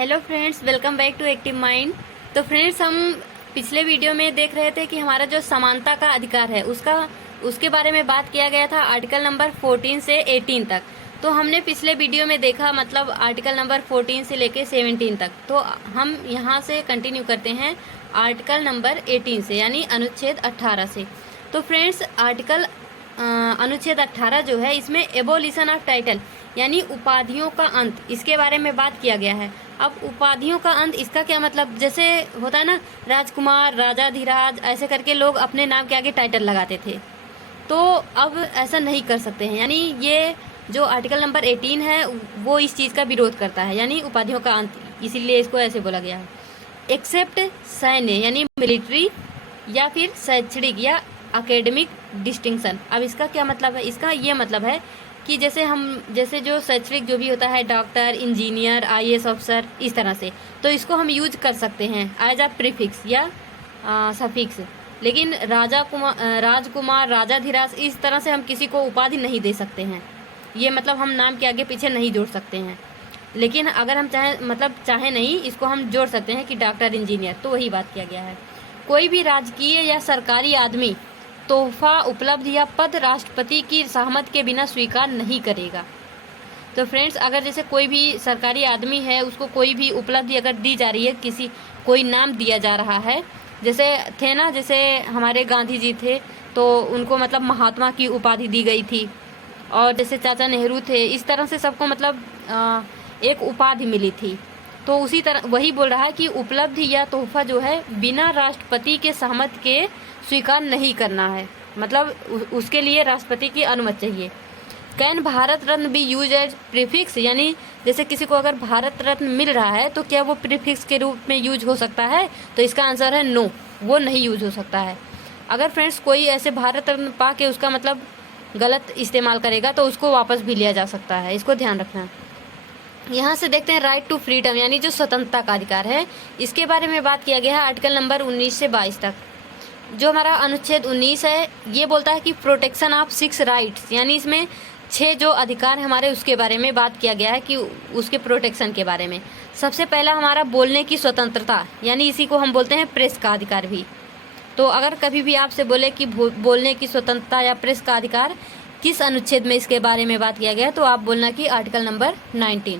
Hello friends, welcome back to active mind. तो friends, हम पिछले वीडियो में देख रहे थे कि हमारा जो समानता का अधिकार है उसके बारे में बात किया गया था आर्टिकल नंबर 14 से 18 तक। तो हमने पिछले वीडियो में देखा मतलब आर्टिकल नंबर 14 से लेके 17 तक। तो हम यहाँ से कंटिन्यू करते हैं आर्टिकल नंबर 18 से, यानी अनुच्छेद 18 से। तो फ्रेंड्स, अनुच्छेद 18 जो है, इसमें एबोलिशन ऑफ टाइटल यानी उपाधियों का अंत, इसके बारे में बात किया गया है। अब उपाधियों का अंत, इसका क्या मतलब, जैसे होता है ना राजकुमार, राजाधिराज, ऐसे करके लोग अपने नाम के आगे टाइटल लगाते थे। तो अब ऐसा नहीं कर सकते हैं, यानी ये जो आर्टिकल नंबर 18 है वो इस चीज़ का विरोध करता है, यानी उपाधियों का अंत, इसीलिए इसको ऐसे बोला गया है। एक्सेप्ट सैन्य यानी मिलिट्री या फिर शैक्षणिक या एकेडमिक डिस्टिंक्शन। अब इसका क्या मतलब है? इसका ये मतलब है कि जैसे जो शैक्षणिक जो भी होता है, डॉक्टर, इंजीनियर, आईएएस ऑफिसर, इस तरह से, तो इसको हम यूज कर सकते हैं एज अ प्रीफिक्स या सफिक्स। लेकिन राजकुमार, राजाधिराज, इस तरह से हम किसी को उपाधि नहीं दे सकते हैं। ये मतलब हम नाम के आगे पीछे नहीं जोड़ सकते हैं। लेकिन अगर हम चाहे नहीं, इसको हम जोड़ सकते हैं कि डॉक्टर, इंजीनियर। तो वही बात किया गया है। कोई भी राजकीय या सरकारी आदमी तोहफा, उपलब्धि या पद राष्ट्रपति की सहमति के बिना स्वीकार नहीं करेगा। तो फ्रेंड्स, अगर जैसे कोई भी सरकारी आदमी है, उसको कोई भी उपलब्धि अगर दी जा रही है, कोई नाम दिया जा रहा है, जैसे हमारे गांधी जी थे तो उनको मतलब महात्मा की उपाधि दी गई थी, और जैसे चाचा नेहरू थे, इस तरह से सबको मतलब एक उपाधि मिली थी। तो उसी तरह वही बोल रहा है कि उपलब्धि या तोहफा जो है बिना राष्ट्रपति के सहमति के स्वीकार नहीं करना है, मतलब उसके लिए राष्ट्रपति की अनुमति चाहिए। Can Bharat Ratna be used as prefix, यानी जैसे किसी को अगर भारत रत्न मिल रहा है तो क्या वो प्रीफिक्स के रूप में यूज हो सकता है? तो इसका आंसर है नो, वो नहीं यूज हो सकता है। अगर फ्रेंड्स कोई ऐसे भारत रत्न पा के उसका मतलब गलत इस्तेमाल करेगा तो उसको वापस भी लिया जा सकता है, इसको ध्यान रखना। यहाँ से देखते हैं राइट टू फ्रीडम, यानी जो स्वतंत्रता का अधिकार है, इसके बारे में बात किया गया है आर्टिकल नंबर 19 से 22 तक। जो हमारा अनुच्छेद 19 है, ये बोलता है कि प्रोटेक्शन ऑफ 6 राइट्स, यानी इसमें 6 जो अधिकार हमारे उसके बारे में बात किया गया है कि उसके प्रोटेक्शन के बारे में। सबसे पहला हमारा बोलने की स्वतंत्रता, यानी इसी को हम बोलते हैं प्रेस का अधिकार भी। तो अगर कभी भी आपसे बोले कि बोलने की स्वतंत्रता या प्रेस का अधिकार किस अनुच्छेद में इसके बारे में बात किया गया, तो आप बोलना कि आर्टिकल नंबर 19।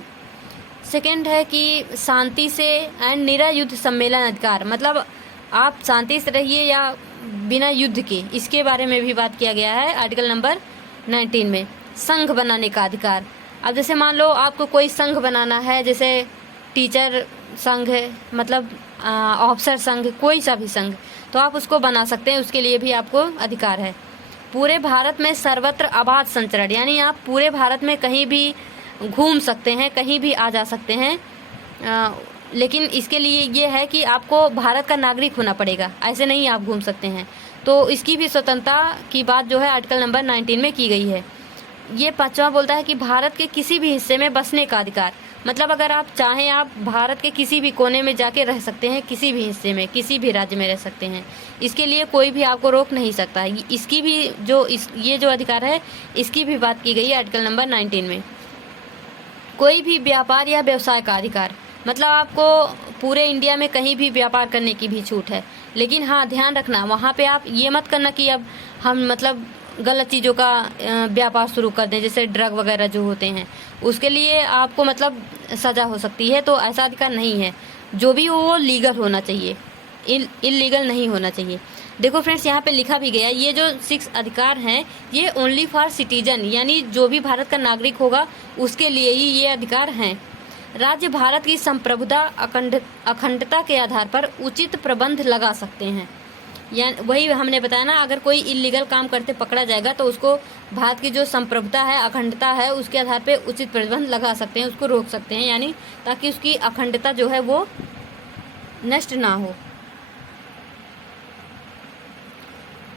सेकेंड है कि शांति से एंड निरायुद्ध सम्मेलन अधिकार, मतलब आप शांति से रहिए या बिना युद्ध के, इसके बारे में भी बात किया गया है आर्टिकल नंबर 19 में। संघ बनाने का अधिकार, अब जैसे मान लो आपको कोई संघ बनाना है, जैसे टीचर संघ है, मतलब ऑफिसर संघ, कोई सा भी संघ, तो आप उसको बना सकते हैं, उसके लिए भी आपको अधिकार है। पूरे भारत में सर्वत्र अबाध संचरण, यानी आप पूरे भारत में कहीं भी घूम सकते हैं, कहीं भी आ जा सकते हैं, लेकिन इसके लिए ये है कि आपको भारत का नागरिक होना पड़ेगा, ऐसे नहीं आप घूम सकते हैं। तो इसकी भी स्वतंत्रता की बात जो है आर्टिकल नंबर 19 में की गई है। ये 5वां बोलता है कि भारत के किसी भी हिस्से में बसने का अधिकार, मतलब अगर आप चाहें आप भारत के किसी भी कोने में जाके रह सकते हैं, किसी भी हिस्से में, किसी भी राज्य में रह सकते हैं, इसके लिए कोई भी आपको रोक नहीं सकता है। इसकी भी ये जो अधिकार है, इसकी भी बात की गई है आर्टिकल नंबर 19 में। कोई भी व्यापार या व्यवसाय का अधिकार, मतलब आपको पूरे इंडिया में कहीं भी व्यापार करने की भी छूट है, लेकिन हाँ ध्यान रखना, वहाँ पे आप ये मत करना कि अब हम मतलब गलत चीज़ों का व्यापार शुरू कर दें, जैसे ड्रग वगैरह जो होते हैं, उसके लिए आपको मतलब सज़ा हो सकती है। तो ऐसा अधिकार नहीं है, जो भी हो वो लीगल होना चाहिए, इलीगल नहीं होना चाहिए। देखो फ्रेंड्स, यहाँ पे लिखा भी गया, ये जो 6 अधिकार हैं ये ओनली फॉर सिटीजन, यानी जो भी भारत का नागरिक होगा उसके लिए ही ये अधिकार हैं। राज्य भारत की संप्रभुता, अखंडता के आधार पर उचित प्रबंध लगा सकते हैं। यानी वही हमने बताया ना, अगर कोई इलीगल काम करते पकड़ा जाएगा तो उसको भारत की जो संप्रभुता है, अखंडता है, उसके आधार पे उचित प्रबंध लगा सकते हैं, उसको रोक सकते हैं, यानी ताकि उसकी अखंडता जो है वो नष्ट ना हो।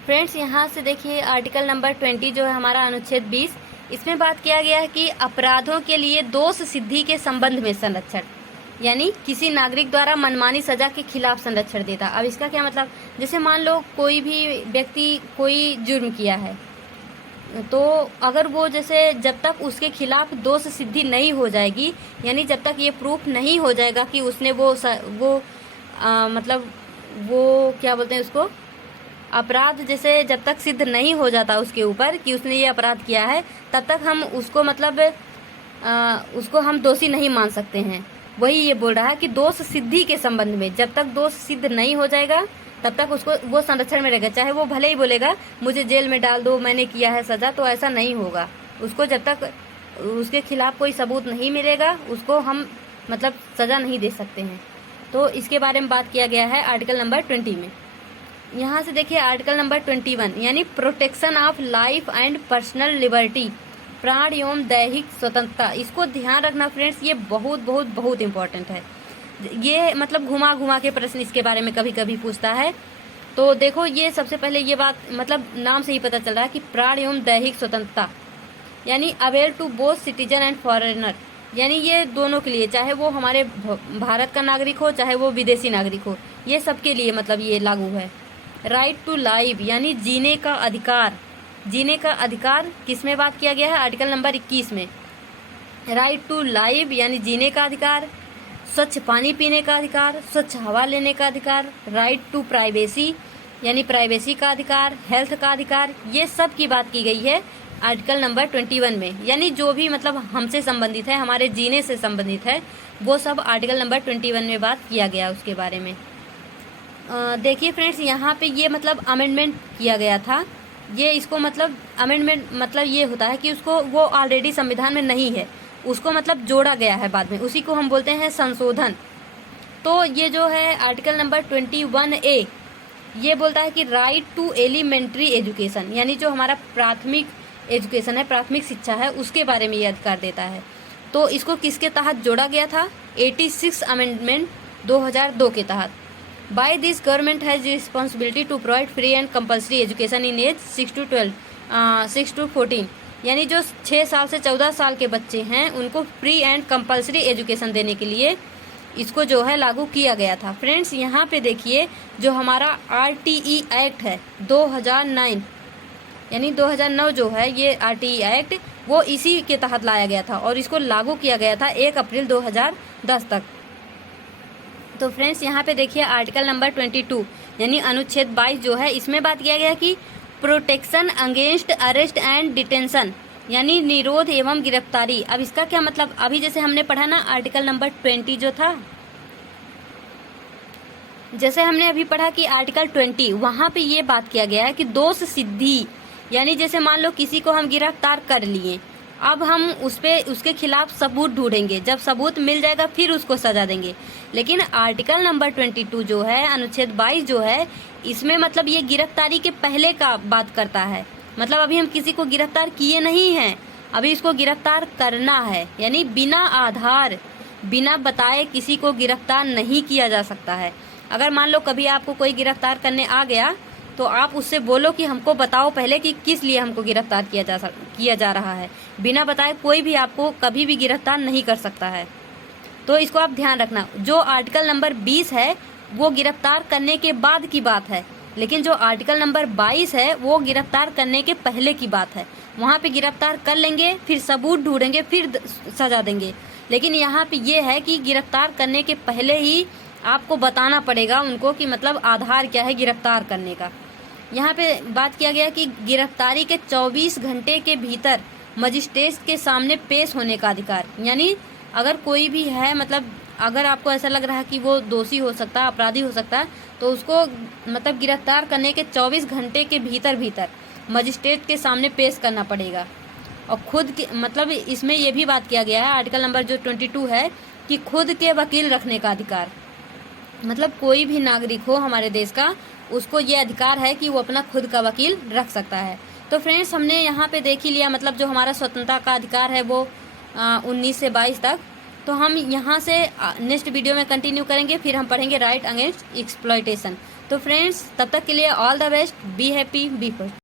फ्रेंड्स, यहाँ से देखिए आर्टिकल नंबर 20 जो है हमारा अनुच्छेद 20, इसमें बात किया गया है कि अपराधों के लिए दोष सिद्धि के संबंध में संरक्षण, यानी किसी नागरिक द्वारा मनमानी सजा के खिलाफ संरक्षण देता। अब इसका क्या मतलब, जैसे मान लो कोई भी व्यक्ति कोई जुर्म किया है, तो अगर वो जैसे जब तक उसके खिलाफ दोष सिद्धि नहीं हो जाएगी, यानी जब तक ये प्रूफ नहीं हो जाएगा कि उसने मतलब वो क्या बोलते हैं उसको, अपराध जैसे जब तक सिद्ध नहीं हो जाता उसके ऊपर कि उसने ये अपराध किया है, तब तक हम उसको मतलब उसको हम दोषी नहीं मान सकते हैं। वही ये बोल रहा है कि दोष सिद्धि के संबंध में जब तक दोष सिद्ध नहीं हो जाएगा तब तक उसको वो संरक्षण में रहेगा। चाहे वो भले ही बोलेगा मुझे जेल में डाल दो, मैंने किया है सजा, तो ऐसा नहीं होगा। उसको जब तक उसके खिलाफ कोई सबूत नहीं मिलेगा उसको हम मतलब सजा नहीं दे सकते हैं। तो इसके बारे में बात किया गया है आर्टिकल नंबर 20 में। यहाँ से देखिए आर्टिकल नंबर 21 यानी protection of life and personal liberty, प्राण एवं दैहिक स्वतंत्रता। इसको ध्यान रखना फ्रेंड्स, ये बहुत बहुत बहुत इंपॉर्टेंट है। ये मतलब घुमा घुमा के प्रश्न इसके बारे में कभी कभी पूछता है। तो देखो ये सबसे पहले ये बात मतलब नाम से ही पता चल रहा है कि प्राण एवं दैहिक स्वतंत्रता यानी avail to both citizen and foreigner, यानी ये दोनों के लिए, चाहे वो हमारे भारत का नागरिक हो चाहे वो विदेशी नागरिक हो, ये सबके लिए मतलब ये लागू है। राइट टू लाइफ यानी जीने का अधिकार, जीने का अधिकार किस में बात किया गया है, आर्टिकल नंबर 21 में। राइट टू लाइफ यानी जीने का अधिकार, स्वच्छ पानी पीने का अधिकार, स्वच्छ हवा लेने का अधिकार, राइट टू प्राइवेसी यानी प्राइवेसी का अधिकार, हेल्थ का अधिकार, ये सब की बात की गई है आर्टिकल नंबर 21 में। यानी जो भी मतलब हमसे संबंधित है, हमारे जीने से संबंधित है, वो सब आर्टिकल नंबर 21 में बात किया गया उसके बारे में। देखिए फ्रेंड्स यहाँ पे ये मतलब अमेंडमेंट किया गया था। ये इसको मतलब अमेंडमेंट मतलब ये होता है कि उसको वो ऑलरेडी संविधान में नहीं है, उसको मतलब जोड़ा गया है बाद में, उसी को हम बोलते हैं संशोधन। तो ये जो है आर्टिकल नंबर 21A ये बोलता है कि राइट टू एलिमेंट्री एजुकेशन यानी जो हमारा प्राथमिक एजुकेशन है, प्राथमिक शिक्षा है, उसके बारे में ये अधिकार देता है। तो इसको किसके तहत जोड़ा गया था, 86 अमेंडमेंट 2002 के तहत। By this government has responsibility to provide free and compulsory education in age 6 to 14 यानी जो 6 साल से 14 साल के बच्चे हैं उनको फ्री एंड कंपल्सरी एजुकेशन देने के लिए इसको जो है लागू किया गया था। फ्रेंड्स यहाँ पे देखिए जो हमारा RTE एक्ट है 2009 यानी 2009 जो है ये RTE एक्ट वो इसी के तहत लाया गया था और इसको लागू किया गया था 1 अप्रैल 2010 तक। तो फ्रेंड्स यहाँ पे देखिए आर्टिकल नंबर 22 यानी अनुच्छेद 22 जो है इसमें बात किया गया कि protection against arrest and detention यानी निरोध एवं गिरफ्तारी। अब इसका क्या मतलब, अभी जैसे हमने पढ़ा ना आर्टिकल नंबर 20 जो था, जैसे हमने अभी पढ़ा कि आर्टिकल 20 वहां पे ये बात किया गया है कि दोष सिद्धि यानी जैसे मान लो किसी को हम गिरफ्तार कर लिए, अब हम उसके खिलाफ सबूत ढूंढेंगे, जब सबूत मिल जाएगा फिर उसको सजा देंगे। लेकिन आर्टिकल नंबर 22 जो है अनुच्छेद 22 जो है इसमें मतलब ये गिरफ्तारी के पहले का बात करता है। मतलब अभी हम किसी को गिरफ्तार किए नहीं हैं, अभी इसको गिरफ्तार करना है, यानी बिना आधार बिना बताए किसी को गिरफ्तार नहीं किया जा सकता है। अगर मान लो कभी आपको कोई गिरफ्तार करने आ गया तो आप उससे बोलो कि हमको बताओ पहले कि किस लिए हमको गिरफ्तार किया जा रहा है। बिना बताए कोई भी आपको कभी भी गिरफ्तार नहीं कर सकता है। तो इसको आप ध्यान रखना। जो आर्टिकल नंबर 20 है वो गिरफ्तार करने के बाद की बात है, लेकिन जो आर्टिकल नंबर 22 है वो गिरफ्तार करने के पहले की बात है। वहाँ पे गिरफ्तार कर लेंगे, फिर सबूत ढूंढेंगे, फिर सजा देंगे। लेकिन यहाँ पे ये है कि गिरफ्तार करने के पहले ही आपको बताना पड़ेगा उनको कि मतलब आधार क्या है गिरफ्तार करने का। यहाँ पे बात किया गया कि गिरफ्तारी के 24 घंटे के भीतर मजिस्ट्रेट के सामने पेश होने का अधिकार, यानी अगर कोई भी है मतलब अगर आपको ऐसा लग रहा है कि वो दोषी हो सकता है, अपराधी हो सकता है, तो उसको मतलब गिरफ्तार करने के 24 घंटे के भीतर मजिस्ट्रेट के सामने पेश करना पड़ेगा। और खुद के मतलब इसमें ये भी बात किया गया है आर्टिकल नंबर जो 22 है कि खुद के वकील रखने का अधिकार, मतलब कोई भी नागरिक हो हमारे देश का उसको ये अधिकार है कि वो अपना खुद का वकील रख सकता है। तो फ्रेंड्स हमने यहाँ पे देख ही लिया मतलब जो हमारा स्वतंत्रता का अधिकार है वो 19 से 22 तक। तो हम यहाँ से नेक्स्ट वीडियो में कंटिन्यू करेंगे, फिर हम पढ़ेंगे राइट अगेंस्ट एक्सप्लॉयटेशन। तो फ्रेंड्स तब तक के लिए all the best, be happy, be first.